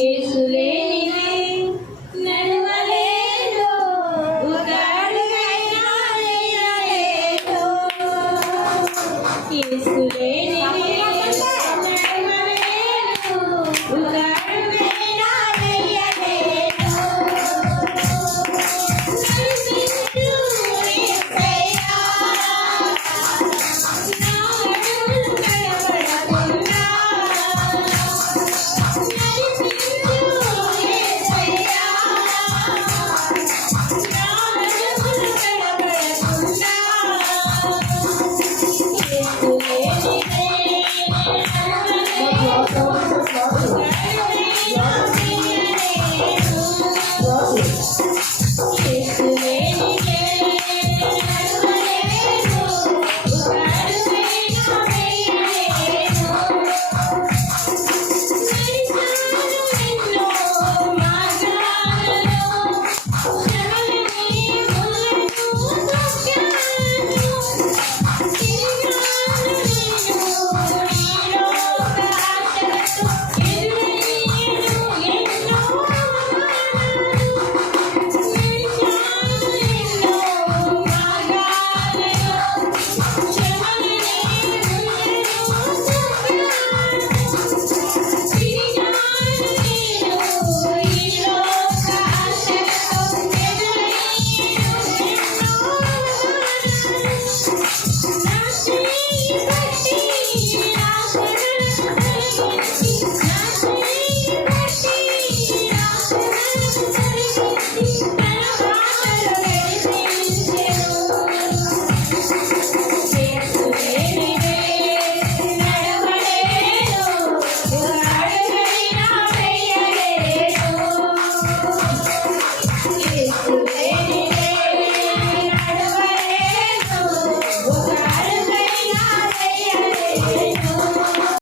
Is late.